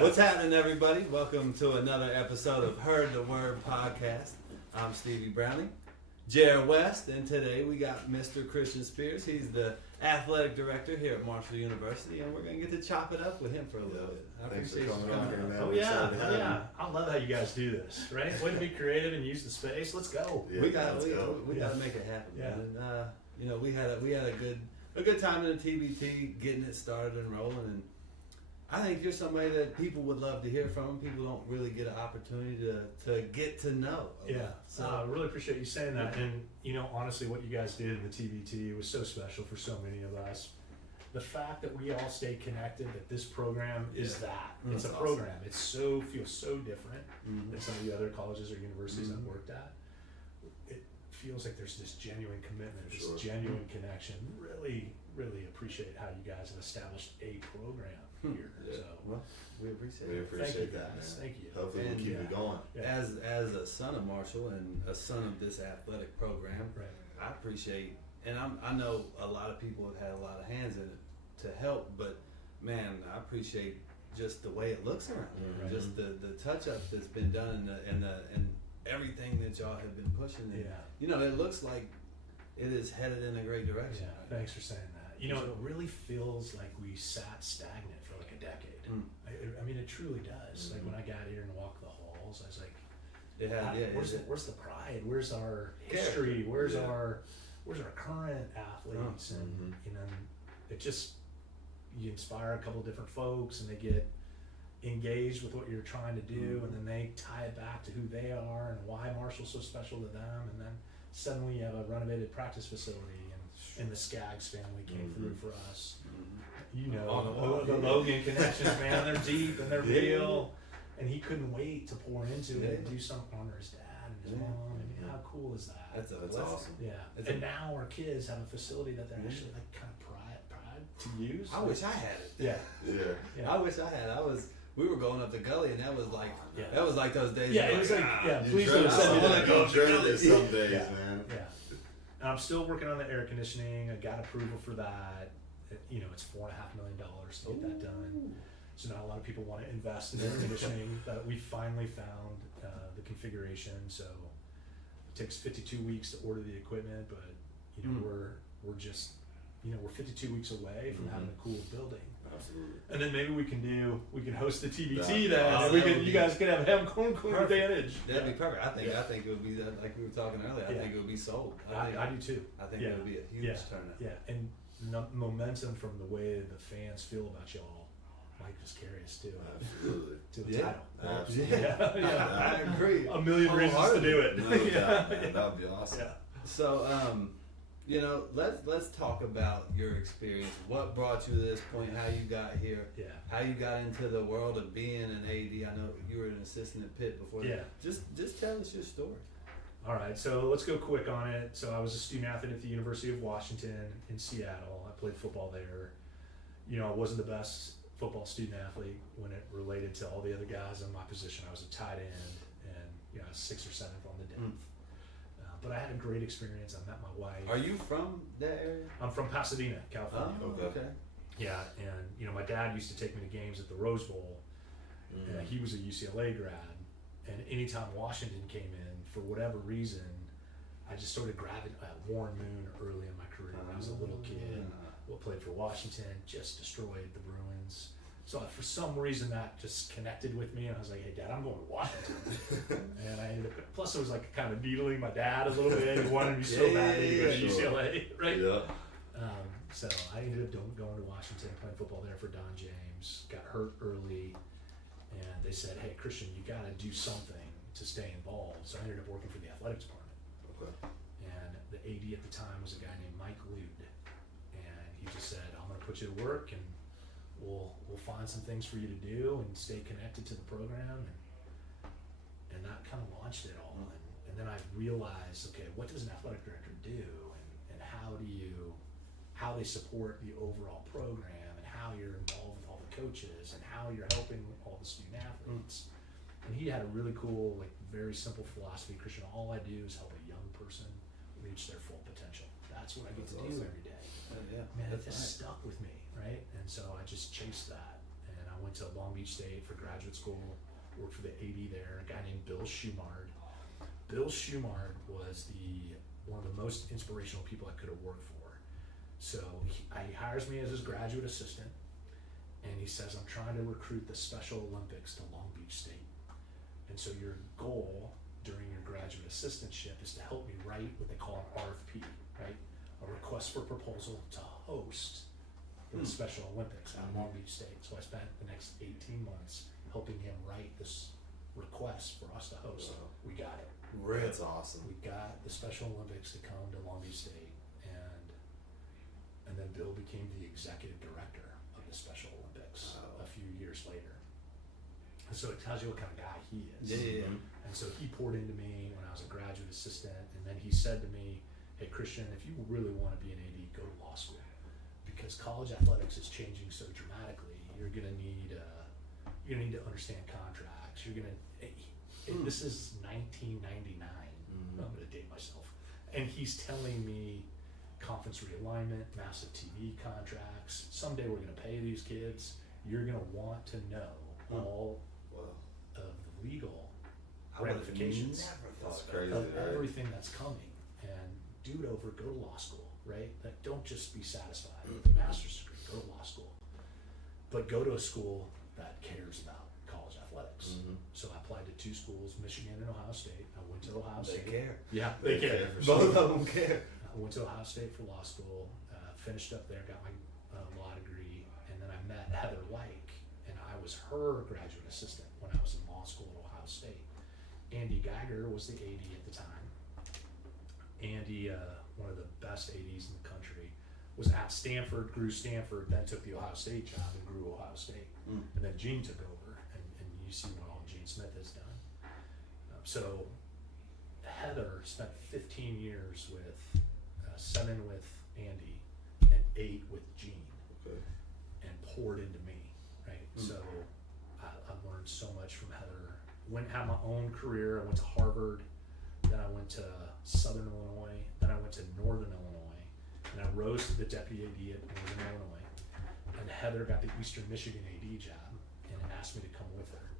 What's happening, everybody? Welcome to another episode of Heard the Word podcast. I'm Stevie Browning, Jared West, and today we got Mr. Christian Spears. He's the athletic director here at Marshall University, and we're going to get to chop it up with him for a little bit. Thanks for coming on here, man. Oh yeah. I love how you guys do this, right? Way to be creative and use the space. Let's go. Yeah, we got to make it happen. Yeah. And, we had a good time in the TBT, getting it started and rolling. And I think you're somebody that people would love to hear from. People don't really get an opportunity to get to know. Yeah, so I really appreciate you saying that. And honestly, what you guys did in the TBT was so special for so many of us. The fact that we all stay connected, that this program is that. It's a program. It feels so different than some of the other colleges or universities I've worked at. It feels like there's this genuine commitment, this genuine connection. Really, really appreciate how you guys have established a program here. So well, we appreciate We it. appreciate you, that, guys. man. Thank you. Hopefully we'll keep it going. Yeah. As a son of Marshall and a son of this athletic program, Right. I appreciate, and I know a lot of people have had a lot of hands in it to help, but man, I appreciate just the way it looks around here, just the touch up that's been done and everything that y'all have been pushing. And, it looks like it is headed in a great direction. Yeah, thanks for saying that. It really feels like we sat stagnant for like a decade. I mean, it truly does. Like when I got here and walked the halls, I was like, where's the pride? Where's our history? Where's our current athletes? And it just, you inspire a couple different folks and they get engaged with what you're trying to do, and then they tie it back to who they are and why Marshall's so special to them, and then suddenly you have a renovated practice facility, and the Skaggs family came through for us. The Logan connections, man, they're deep and they're real, and he couldn't wait to pour into it and do something on his dad and his mom. And how cool is that? That's awesome. Yeah, and now our kids have a facility that they're actually like kind of proud to use. I wish I had it. Yeah. I wish I had. We were going up the gully, and that was like those days. Yeah, it was please don't don't send me that. Go dreaded it some days, man. Yeah. And I'm still working on the air conditioning. I got approval for that. It's $4.5 million to get that done. So now a lot of people want to invest in air conditioning. We finally found the configuration. So it takes 52 weeks to order the equipment, but we're just we're 52 weeks away from having a cool building. Absolutely. And then maybe we can host the TBT That'd then. awesome. And you guys could have home advantage. That'd be perfect. I think it would be like we were talking earlier. I think it would be sold. I do too. I think it would be a huge turnout. Yeah, and momentum from the way the fans feel about y'all. Mike was curious too. Absolutely. To the title. Absolutely. I agree. A million reasons to do it. No doubt, man. That would be awesome. Yeah. So, let's talk about your experience. What brought you to this point? How you got here? Yeah. How you got into the world of being an AD? I know you were an assistant at Pitt before. Yeah. Just tell us your story. All right, so let's go quick on it. So I was a student athlete at the University of Washington in Seattle. I played football there. I wasn't the best football student athlete when it related to all the other guys in my position. I was a tight end, and I was 6th or 7th on the depth. But I had a great experience. I met my wife. Are you from that area? I'm from Pasadena, California. Oh, okay. Yeah, and my dad used to take me to games at the Rose Bowl. He was a UCLA grad, and anytime Washington came in, for whatever reason, I just sort of gravitated at Warren Moon early in my career. When I was a little kid, played for Washington, just destroyed the Bruins. So for some reason that just connected with me, and I was like, "Hey, Dad, I'm going to Washington." And I ended up. Plus, it was like kind of needling my dad a little bit. He wanted me so badly to go to UCLA, right? Yeah. So I ended up going to Washington, playing football there for Don James. Got hurt early, and they said, "Hey, Christian, you got to do something to stay involved." So I ended up working for the athletics department. Okay. And the AD at the time was a guy named Mike Lude, and he just said, "I'm going to put you to work, and we'll find some things for you to do and stay connected to the program." And that kind of launched it all. And then I realized, okay, what does an athletic director do, and how they support the overall program, and how you're involved with all the coaches, and how you're helping all the student athletes. And he had a really cool, like, very simple philosophy: Christian, all I do is help a young person reach their full potential. That's what I get to do every day. Man, it just stuck with me, right? And so I just chased that, and I I went to Long Beach State for graduate school, worked for the AD there, a guy named Bill Schumard. Bill Schumard was one of the most inspirational people I could have worked for. So he hires me as his graduate assistant, and he says, I'm trying to recruit the Special Olympics to Long Beach State. And so your goal during your graduate assistantship is to help me write what they call an RFP, right? A request for proposal to host the Special Olympics at Long Beach State. So I spent the next 18 months helping him write this request for us to host. Wow. We got it. That's awesome. We got the Special Olympics to come to Long Beach State, and then Bill became the executive director of the Special Olympics a few years later. And so it tells you what kind of guy he is. Yeah. And so he poured into me when I was a graduate assistant, and then he said to me, hey Christian, if you really want to be an AD, go to law school, because college athletics is changing so dramatically. You're gonna need to understand contracts. This is 1999. I'm gonna date myself. And he's telling me conference realignment, massive TV contracts. Someday we're gonna pay these kids. You're gonna want to know all of the legal ramifications That's crazy, of right? everything that's coming. And do it over, go to law school, right? Like, don't just be satisfied with a master's degree, go to law school. But go to a school that cares about college athletics. So I applied to 2 schools, Michigan and Ohio State. I went to Ohio They State. care. Yeah, they care. for Both sure. of them care. I went to Ohio State for law school, finished up there, got my law degree, and then I met Heather Like, and I was her graduate assistant when I was in law school at Ohio State. Andy Geiger was the AD at the time. Andy, one of the best ADs in the country, was at Stanford, grew Stanford, then took the Ohio State job and grew Ohio State. And then Gene took over, and you see what all Gene Smith has done. So Heather spent 15 years with 7 with Andy and 8 with Gene, Okay. and poured into me, right? So I learned so much from Heather. Had my own career. I went to Harvard, then I went to Southern Illinois, then I went to Northern Illinois, and I rose to the deputy AD at Northern Illinois. And Heather got the Eastern Michigan AD job and asked me to come with her.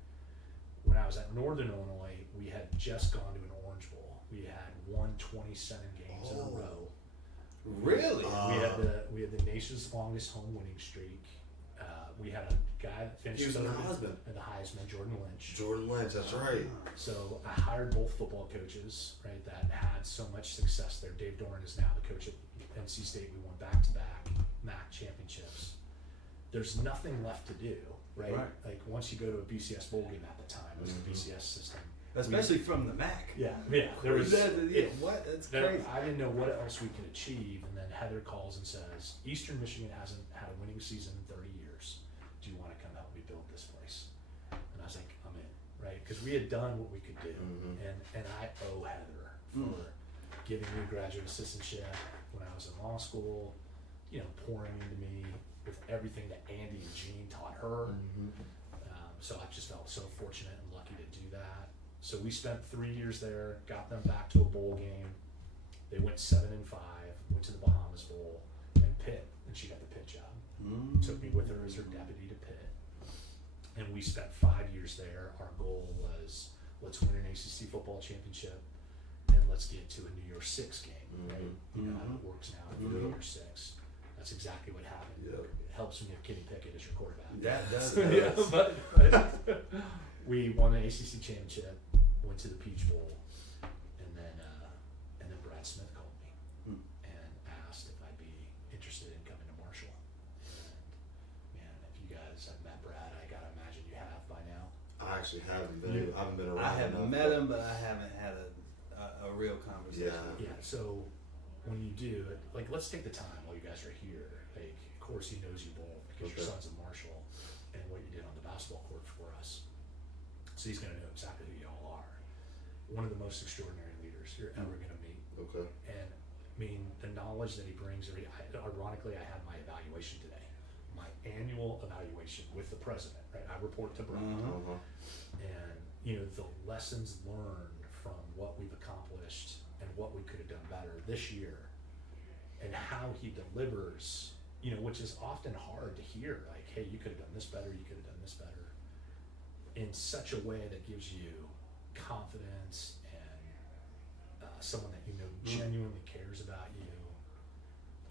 When I was at Northern Illinois, we had just gone to an Orange Bowl. We had won 27 games in a row. Really? We had the nation's longest home winning streak. We had a guy that finished He was in the third Heisman. in the Heisman, Jordan Lynch. Jordan Lynch, that's right. So I hired both football coaches, right, that had so much success there. Dave Doran is now the coach at NC State. We won back-to-back MAC championships. There's nothing left to do, right? Like, once you go to a BCS bowl game at the time, it was the BCS system. Especially from the MAC. Yeah. There was What? That's there, crazy. I didn't know what else we could achieve, and then Heather calls and says, Eastern Michigan hasn't had a winning season in 30 years. Do you want to come help me build this place? And I was like, I'm in, right? Because we had done what we could do, and I owe Heather for giving me a graduate assistantship when I was in law school, pouring into me with everything that Andy and Gene taught her. So I just felt so fortunate and lucky to do that. So we spent 3 years there, got them back to a bowl game. They went 7-5, went to the Bahamas Bowl, and Pitt, and she got the Pitt job. Took me with her as her deputy to Pitt. And we spent 5 years there. Our goal was, let's win an ACC football championship, and let's get to a New Year's Six game, right? You know how it works now, New Year's Six. That's exactly what happened. Yep. It helps when you have Kenny Pickett as your quarterback. That does. Yeah, but we won the ACC championship, went to the Peach Bowl, and then Brad Smith called me and asked if I'd be interested in coming to Marshall. And man, if you guys have met Brad, I gotta imagine you have by now. I actually haven't been. I haven't been around. I haven't enough, met him, but I haven't had a real conversation. Yeah. Yeah, so when you do, like, let's take the time while you guys are here. Like, of course, he knows you both because your son's in Marshall and what you did on the basketball court for us. So he's going to know exactly who y'all are. One of the most extraordinary leaders you're ever going to meet. Okay. And I mean, the knowledge that he brings, ironically, I had my evaluation today. My annual evaluation with the president, right? I report to Brad. And, the lessons learned from what we've accomplished and what we could have done better this year, and how he delivers which is often hard to hear, like, hey, you could have done this better, you could have done this better, in such a way that gives you confidence and someone that genuinely cares about you.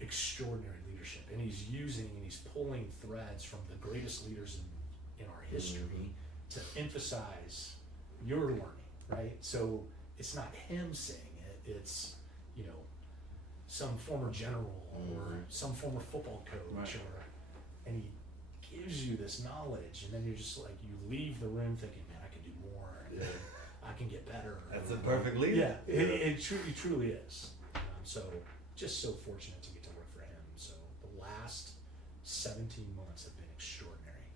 Extraordinary leadership, and he's pulling threads from the greatest leaders in our history to emphasize your learning, right? So it's not him saying it, it's some former general or some former football coach, and he gives you this knowledge, and then you're just like, you leave the room thinking, man, I can do more, and I can get better. That's a perfect leader. Yeah, it truly is. So just so fortunate to get to work for him. So the last 17 months have been extraordinary,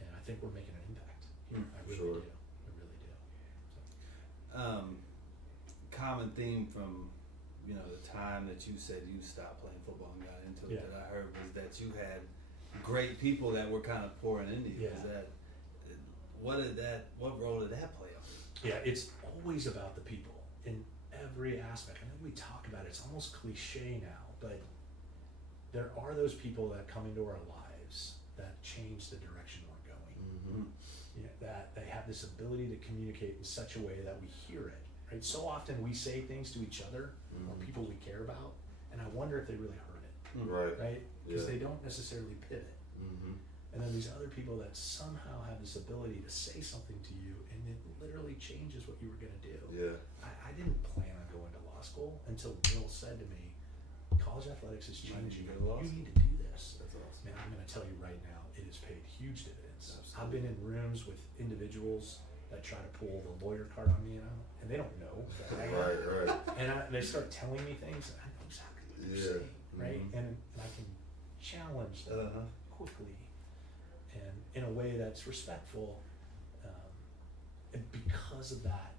and I think we're making an impact. I really do. I really do. So. Common theme from the time that you said you stopped playing football and got into it that I heard was that you had great people that were kind of pouring into you. What role did that play on? Yeah, it's always about the people in every aspect. I know we talk about it, it's almost cliche now, but there are those people that come into our lives that change the direction we're going. That they have this ability to communicate in such a way that we hear it. Right? So often we say things to each other or people we care about, and I wonder if they really heard it. Right? Because they don't necessarily pivot. And then these other people that somehow have this ability to say something to you, and it literally changes what you were going to do. I didn't plan on going to law school until Bill said to me, college athletics is changing. You need to do this. That's awesome. Man, I'm going to tell you right now, it has paid huge dividends. Absolutely. I've been in rooms with individuals that try to pull the lawyer card on me, and they don't know. Right. And they start telling me things, and I know exactly what they're saying, right? And I can challenge them quickly and in a way that's respectful, and because of that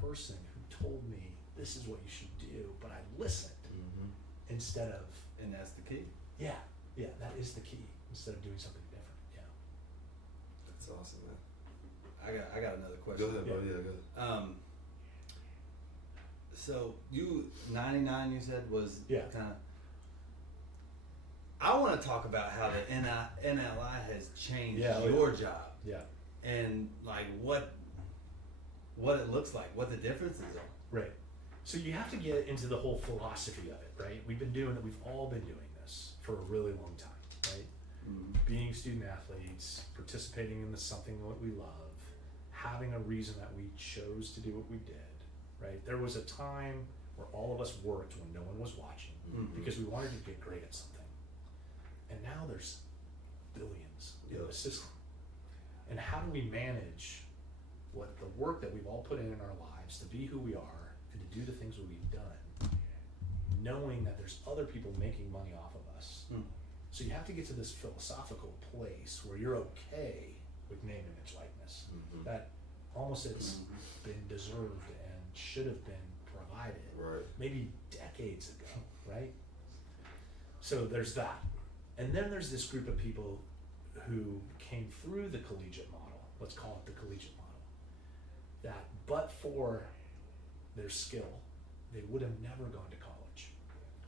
person who told me this is what you should do, but I listened instead of. And that's the key. Yeah, that is the key. Instead of doing something different. That's awesome, man. I got another question. Go ahead, bro. Yeah, go ahead. So you 99, you said, was kind of. I want to talk about how the NLI has changed your job. Yeah. And like what it looks like, what the differences are. Right. So you have to get into the whole philosophy of it, right? We've all been doing this for a really long time, right? Being student athletes, participating in something that we love, having a reason that we chose to do what we did, right? There was a time where all of us worked when no one was watching because we wanted to get great at something. And now there's billions in the system. And how do we manage what the work that we've all put in our lives to be who we are and to do the things that we've done, knowing that there's other people making money off of us. So you have to get to this philosophical place where you're okay with name, image, likeness. That almost it's been deserved and should have been provided maybe decades ago, right? So there's that. And then there's this group of people who came through the collegiate model, let's call it the collegiate model, that but for their skill, they would have never gone to college.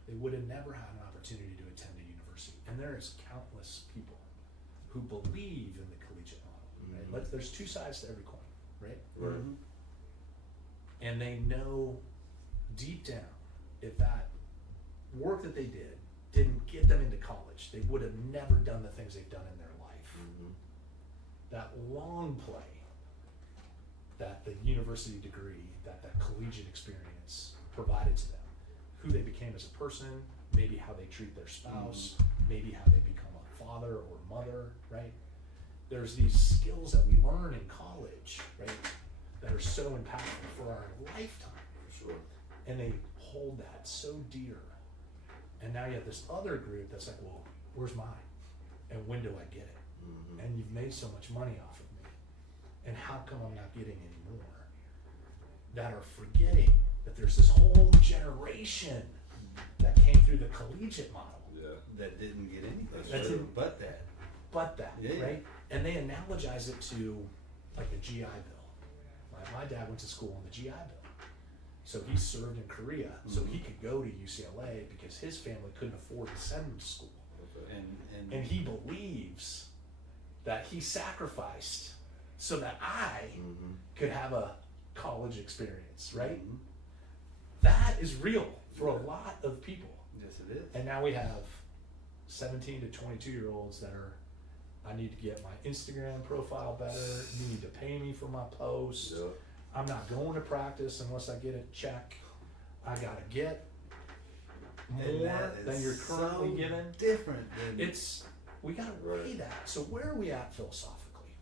They would have never had an opportunity to attend a university. And there is countless people who believe in the collegiate model, right? There's two sides to every coin, right? And they know deep down, if that work that they didn't get them into college, they would have never done the things they've done in their life. That long play, that the university degree, that collegiate experience provided to them, who they became as a person, maybe how they treat their spouse, maybe how they become a father or mother, right? There's these skills that we learn in college, right, that are so impactful for our lifetime. For sure. And they hold that so dear. And now you have this other group that's like, well, where's mine? And when do I get it? And you've made so much money off of me. And how come I'm not getting any more? That are forgetting that there's this whole generation that came through the collegiate model. That didn't get anything. That's true. But that. Right? And they analogize it to like the GI Bill. My dad went to school on the GI Bill. So he served in Korea, so he could go to UCLA because his family couldn't afford to send him to school. Okay. And he believes that he sacrificed so that I could have a college experience, right? Mhm. That is real for a lot of people. Yes, it is. And now we have 17 to 22-year-olds that are, I need to get my Instagram profile better. You need to pay me for my posts. Yeah. I'm not going to practice unless I get a check. I gotta get And more that than is you're currently so given. different than We gotta Right. weigh that. So where are we at philosophically?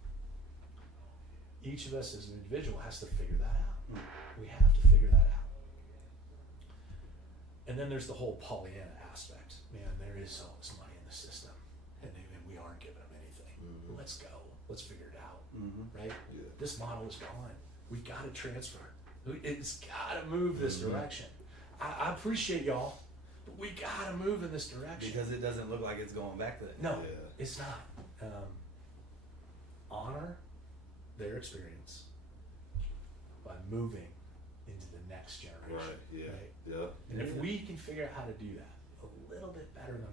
Each of us as an individual has to figure that out. We have to figure that out. And then there's the whole Pollyanna aspect. Man, there is all this money in the system, and we aren't giving them anything. Let's go. Let's figure it out, right? Yeah. This model is gone. We got to transfer. It's got to move this direction. I appreciate y'all, but we got to move in this direction. because it doesn't look like it's going back to that. No, Yeah. it's not. Honor their experience by moving into the next generation. Right. Yeah. Right? Yeah. And if Yeah. we can figure out how to do that a little bit better than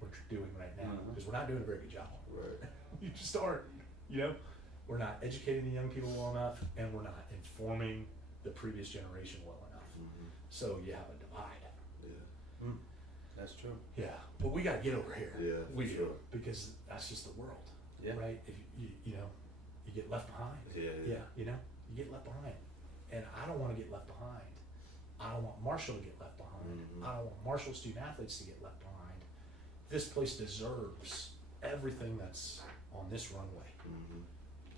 we're doing right now, because we're not doing a very good job. Right. You just aren't. You know, we're not educating the young people well enough, and we're not informing the previous generation well enough. So you have a divide. Yeah. That's true. Yeah, but we got to get over here. Yeah, we for do, sure. because that's just the world. Yeah. Right. If you know, you get left behind. Yeah. Yeah, you know, you get left behind. And I don't want to get left behind. I don't want Marshall to get left behind. I don't want Marshall student athletes to get left behind. This place deserves everything that's on this runway.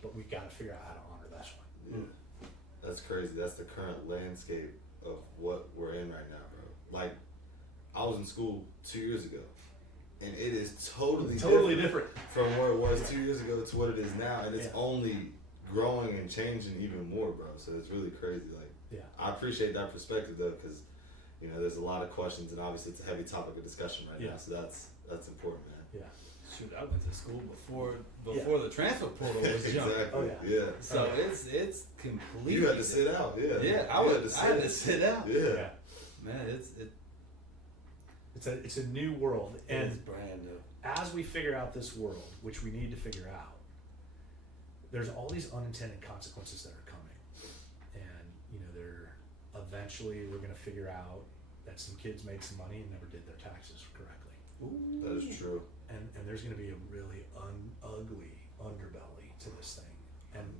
But we've got to figure out how to honor this one. Yeah. That's crazy. That's the current landscape of what we're in right now, bro. Like, I was in school 2 years ago, and it is totally different. from where it was 2 years ago to what it is now, and it's Yeah. only growing and changing even more, bro. So it's really crazy. Like, Yeah. I appreciate that perspective though, because you know there's a lot of questions, and obviously it's a heavy topic of discussion right Yeah. now. So that's important, man. Yeah. Shoot, I went to school before the transfer portal was young. Exactly. Oh, yeah. Yeah. So Oh, yeah. it's completely. You had to sit out. Yeah. Yeah, You I had to sit out. Yeah. Man, It's a new world, it's and brand new. as we figure out this world, which we need to figure out, there's all these unintended consequences that are coming, and you know, eventually we're gonna figure out that some kids made some money and never did their taxes correctly, That is true. and there's gonna be a really ugly underbelly to this thing, and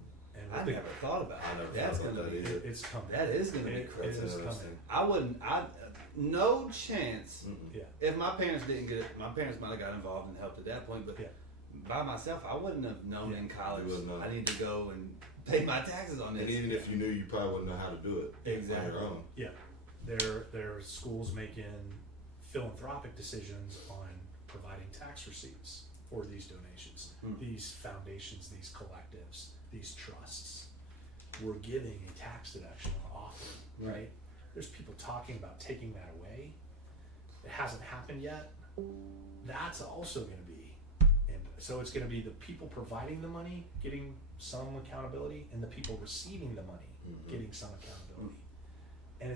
I never thought about I it. never That's thought about gonna be. that either. it's coming. That is gonna be It crazy. is Interesting. coming. I wouldn't. No chance. Yeah. If my parents didn't get it, my parents might have got involved and helped at that point. But Yeah. by myself, I wouldn't have known Yeah. in college. You wouldn't know. I need to go and pay my taxes on And this. even if you knew, you probably wouldn't know how to do it on Exactly. your own. Yeah, there are schools making philanthropic decisions on providing tax receipts for these donations, these foundations, these collectives, these trusts. We're giving a tax deduction on offer, right? There's people talking about taking that away. It hasn't happened yet. That's also going to be, and so it's going to be the people providing the money getting some accountability, and the people receiving the money getting some accountability. And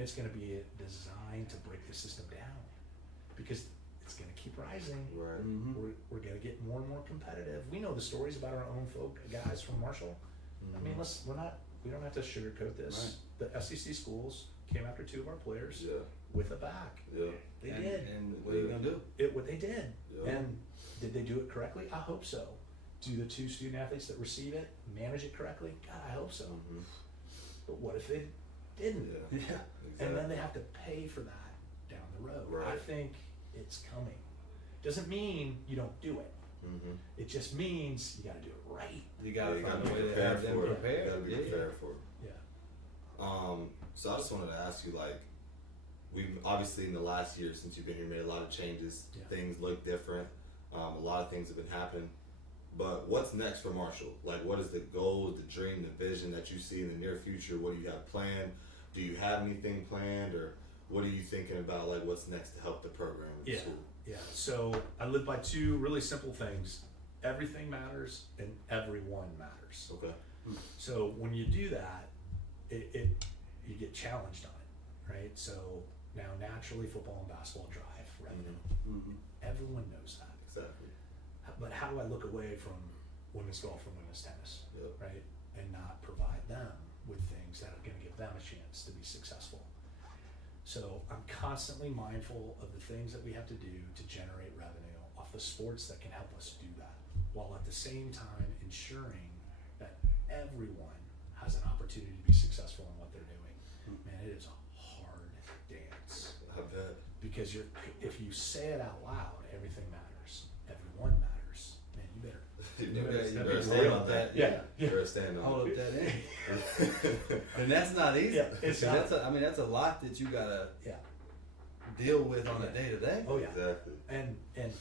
it's going to be designed to break the system down, because it's going to keep rising. Right. We're going to get more and more competitive. We know the stories about our own folk guys from Marshall. I mean, we don't have to sugarcoat this. The SEC schools came after two of our players Yeah. with a back. Yeah. They and, did And what are you gonna do? what they did. Yeah. And did they do it correctly? I hope so. Do the two student athletes that receive it manage it correctly? God, I hope so. But what if they didn't? Yeah. Yeah. And then they have to pay for that down the road. I Right. think it's coming. Doesn't mean you don't do it. It just means you got to do it right. You gotta you find gotta a way be to prepared have them for it. prepared. You gotta be Yeah. prepared for it. Yeah. So I just wanted to ask you, like, we've obviously in the last year since you've been here made a lot of changes. Yeah. Things look different. A lot of things have been happening. But what's next for Marshall? Like, what is the goal, the dream, the vision that you see in the near future? What do you have planned? Do you have anything planned, or what are you thinking about? Like, what's next to help the program with the Yeah. school? Yeah. So I live by two really simple things. Everything matters and everyone matters. Okay. So when you do that, it you get challenged on it, right? So now naturally football and basketball drive revenue. Mm-hmm. Everyone knows that. Exactly. But how do I look away from women's golf and women's tennis, Yep. right? And not provide them with things that are going to give them a chance to be successful. So I'm constantly mindful of the things that we have to do to generate revenue off the sports that can help us do that, while at the same time ensuring that everyone has an opportunity to be successful in what they're doing. Man, it is a hard dance. I bet. Because if you say it out loud, everything matters. Everyone matters. Man, you better. You better better stand stand on on that. that. Yeah. You better stand on Hold it. up that end. And that's not easy. Yeah, it's not. That's a lot that you gotta Yeah. deal with on a day to day. Oh yeah. Exactly. And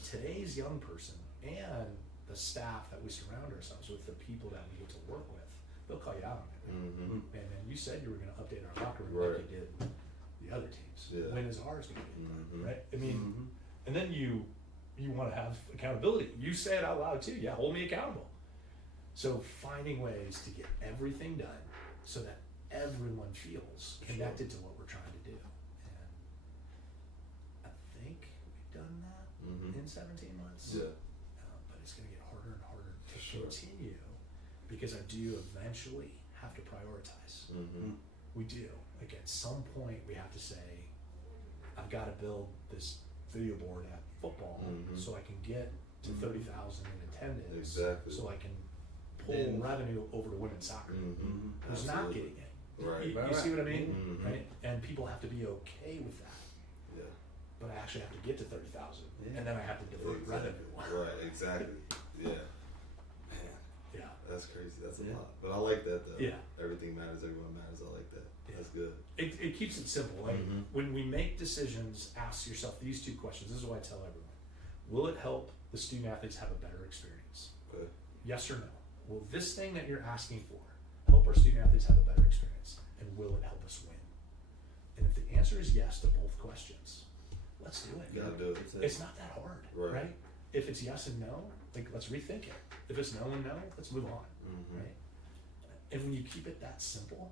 today's young person and the staff that we surround ourselves with, the people that we get to work with, they'll call you out on it. Mm-hmm. And then you said you were going to update our locker room Right. like you did the other teams. Yeah. When is ours going to get done, Mhm. right? I mean, Mhm. and then you want to have accountability. You say it out loud too. Yeah, hold me accountable. So finding ways to get everything done so that everyone feels connected to what we're trying to do. And I think we've done that Mm-hmm. in 17 months. Yeah. But it's going to get harder and harder to For sure. continue because I do eventually have to prioritize. Mm-hmm. We do. Like at some point, we have to say, I've got to build this video board at football Mhm. so I can get to Mhm. 30,000 in attendance. Exactly. So I can pull Then- revenue over to women's soccer. Mm-hmm. Who's not getting it? Right. You, Right, you see right. what I mean? Mhm. Right? And people have to be okay with that. Yeah. But I actually have to get to 30,000, Yeah. and then I have to divert Exactly. revenue. Right. Exactly. Yeah. Man, Yeah. that's crazy. That's a Yeah. lot. But I like that though. Yeah. Everything matters. Everyone matters. I like that. Yeah. That's good. It keeps it simple. Like Mhm. when we make decisions, ask yourself these two questions. This is what I tell everyone. Will it help the student athletes have a better experience? Good. Yes or no? Will this thing that you're asking for help our student athletes have a better experience? And will it help us win? And if the answer is yes to both questions, let's do it. You gotta do it. It's not that hard, Right. right? If it's yes and no, like let's rethink it. If it's no and no, let's move on, Mm-hmm. right? And when you keep it that simple,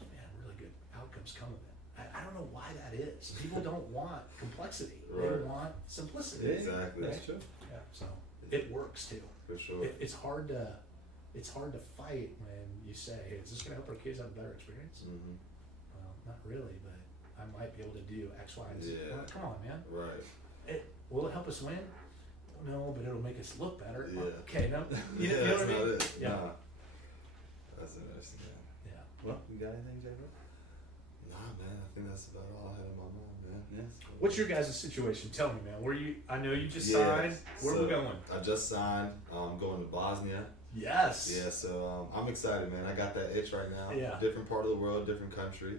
man, really good outcomes come of it. I don't know why that is. People don't want complexity. They Right. want simplicity. Yeah. Exactly. Right? That's true. Yeah, so it works too. For sure. It's hard to fight when you say, hey, is this going to help our kids have a better experience? Mm-hmm. Well, not really, but I might be able to do X, Y, and Z. Yeah. Well, come on, man. Right. Will it help us win? No, but it'll make us look better. Yeah. Okay, no, you Yeah, know that's what I mean? not it. Yeah. Nah. That's interesting, man. Yeah. Well, you got anything, Jay? Nah, man. I think that's about all I had in my mind, man. Yes. What's your guys' situation? Tell me, man. Where you? I know you just Yeah, signed. Where so- we going? I just signed. I'm going to Bosnia. Yes. Yeah, so I'm excited, man. I got that itch right now. Yeah. Different part of the world, different country.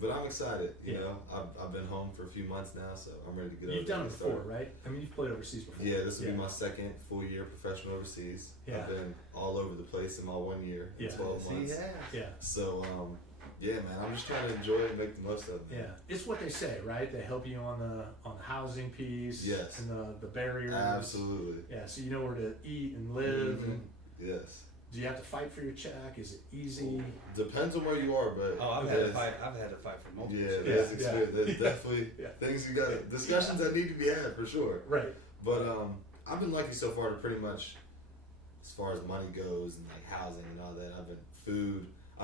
But I'm excited. You Yeah. know, I've been home for a few months now, so I'm ready to get You've over done it and before, start. right? I mean, you've played overseas before. Yeah, this will Yeah. be my second full year professional overseas. Yeah. I've been all over the place in my 1 year, Yeah. 12 See, months. yeah. Yeah. So, yeah, man, I'm just trying to enjoy it and make the most of it. Man. Yeah. It's what they say, right? They help you on the housing piece. Yes. And the barriers. Absolutely. Yeah. So you know where to eat and live. Mhm. And Yes. do you have to fight for your check? Is it easy? Depends on where you are, but Oh, I've had there's- to fight. I've had to fight for multiple. Yeah, shit. there's Yeah, experience. yeah. There's definitely Yeah. things you got, discussions that need to be had for sure. Right. But I've been lucky so far to pretty much, as far as money goes and like housing and all that. I've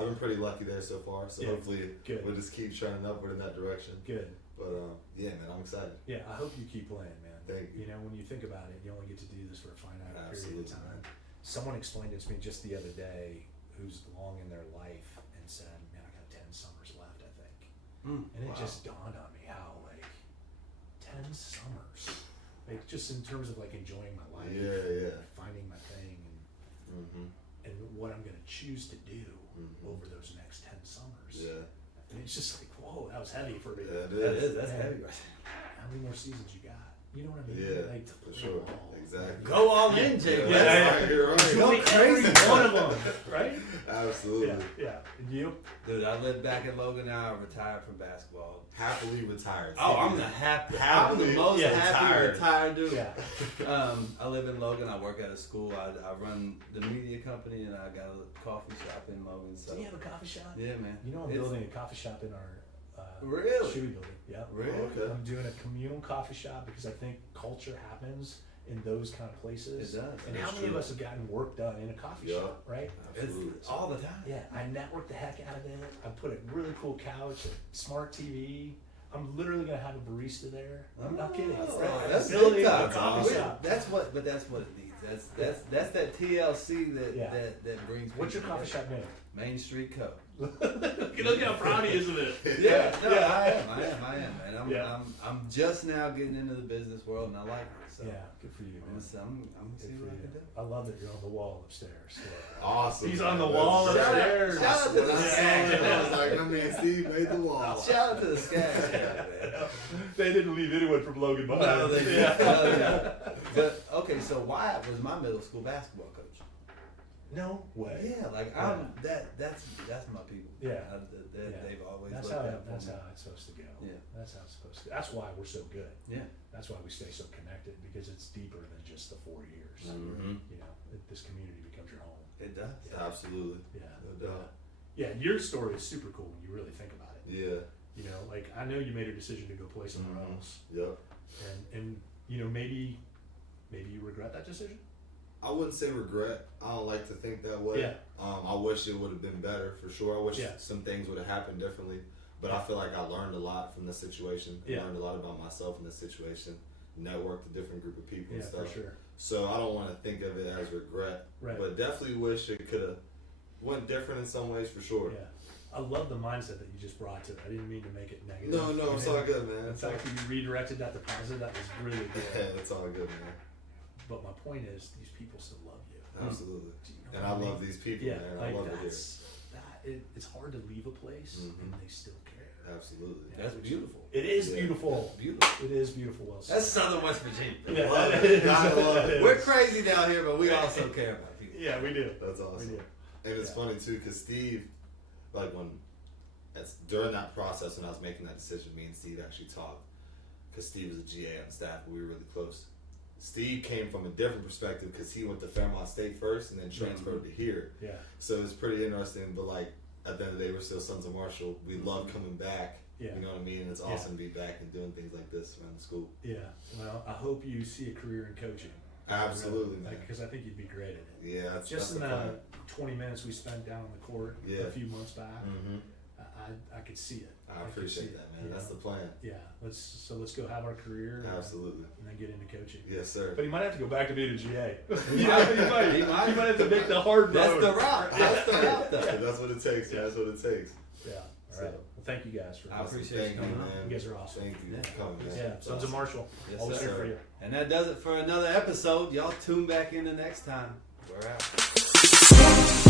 been pretty lucky there so far. So Yeah. hopefully Good. we'll just keep trending upward in that direction. Good. But yeah, man, I'm excited. Yeah. I hope you keep playing, man. Thank you. You know, when you think about it, you only get to do this for a finite period Absolutely, of time. man. Someone explained it to me just the other day who's long in their life and said, man, I got 10 summers left, I think. Mm. And it Wow. just dawned on me how, like, 10 summers. Like, just in terms of, like, enjoying my life. Yeah. Finding my thing Mm-hmm. and what I'm going to choose to do Mhm. over those next 10 summers. Yeah. And it's just like, whoa, that was heavy for me. Yeah, it That is. is. That's Man. heavy, right? How many more seasons you got? You know what I mean? Yeah, Like, for sure. Exactly. Go all in, Jay. Yeah, you're right. Go every crazy. one of them, right? Absolutely. Yeah. And you? Dude, I live back in Logan now. I retired from basketball. Happily retired. Oh, I'm the I'm the Happily most happy retired dude. Yeah. I live in Logan. I work at a school. I run the media company, and I got a coffee shop in Logan. So Do you have a coffee shop? yeah, man. You know, I'm building a coffee shop in our Really? Chewy building. Yeah. Really? Okay. I'm doing a communal coffee shop because I think culture happens in those kind of places. It does. And That's how many true. of us have gotten work done in a coffee Yeah. shop, right? Absolutely. It's all the time. Yeah, I network the heck out of it. I put a really cool couch, a smart TV. I'm literally gonna have a barista there. I'm not kidding. Oh, that's building big a time. coffee Awesome. shop. That's what it needs. That's that TLC that Yeah. that brings. What's your people coffee together. shop name? Main Street Co. Look how proud he is of it. Yeah, no, Yeah. I am, man. Yeah. I'm just now getting into the business world, and I like it. So Yeah, good for you, I'm man. gonna Good see for what I you. can do. I love that you're on the wall upstairs. Awesome. He's on the man. wall That's great. upstairs. Shout out to the When I Skag saw it, I Shack. was like, my man Steve made the wall. Shout out to the Skag Shack, man. They didn't leave anyone from Logan behind. No, they didn't. No, no. But okay, so Wyatt was my middle school basketball coach. No way. Yeah, like that's my people. Yeah. They've always That's looked how out for that's me. how it's supposed to go. Yeah. That's how it's supposed to. That's why we're so good. Yeah. That's why we stay so connected because it's deeper than just the 4 years. Mhm. You know, this community becomes your home. It does. Absolutely. Yeah. No doubt. Yeah. Your story is super cool when you really think about it. Yeah. You know, like I know you made a decision to go play somewhere Mhm. else, Yep. and you know maybe you regret that decision. I wouldn't say regret. I don't like to think that way. Yeah. I wish it would have been better for sure. I wish Yeah. some things would have happened differently. But I feel like I learned a lot from the situation. I Yeah. learned a lot about myself in this situation. Networked a different group of people Yeah, and for stuff. sure. So I don't want to think of it as regret. Right. But definitely wish it could have went different in some ways for sure. Yeah. I love the mindset that you just brought to it. I didn't mean to make it negative. No, You it's know? all good, man. In It's all, fact, you redirected that to positive. That was really yeah, good. it's all good, man. But my point is, these people still love you. Absolutely. Do you know And what I mean? love these people, Yeah, man. I like love it here. that's it's hard to leave a place and Mhm. they still care. Absolutely. That's beautiful. It is Yeah. beautiful. Beautiful. It is beautiful. Well said. That's Southern West Virginia. Yeah, Love that it. is. Gotta love it. We're crazy down here, but we also care about people. Yeah, we do. That's We awesome. do. And it's Yeah. funny too, cause Steve, like during that process when I was making that decision, me and Steve actually talked, cause Steve was a GA on staff, but we were really close. Steve came from a different perspective because he went to Fairmont State first and then transferred to here. Yeah. So it's pretty interesting. But like at the end of the day, we're still Sons of Marshall. We love coming back. Yeah. You know what I mean? And it's Yeah. awesome to be back and doing things like this around the school. Yeah. Well, I hope you see a career in coaching. Absolutely, man. Because I think you'd be great at it. Yeah, that's Just that's in the the plan. 20 minutes we spent down on the court Yeah. a few months back, Mm-hmm. I could see it. I could see appreciate it, that, man. you That's know? the plan. Yeah. Let's go have our career. Absolutely. And then get into coaching. Yes, sir. But he might have to go back to being a GA. He might. He might have to make the hard That's road. the route. That's the route, Yeah, though. that's what it takes. Man. That's what it takes. Yeah. All So- right. Well, thank you guys for I appreciate Thank you you, coming on. man. You guys are awesome. Thank you Yeah. for coming, man. Yeah. It's Sons of awesome. Marshall. Yes, Always sir. here for you. And that does it for another episode. Y'all tune back in the next time. We're out.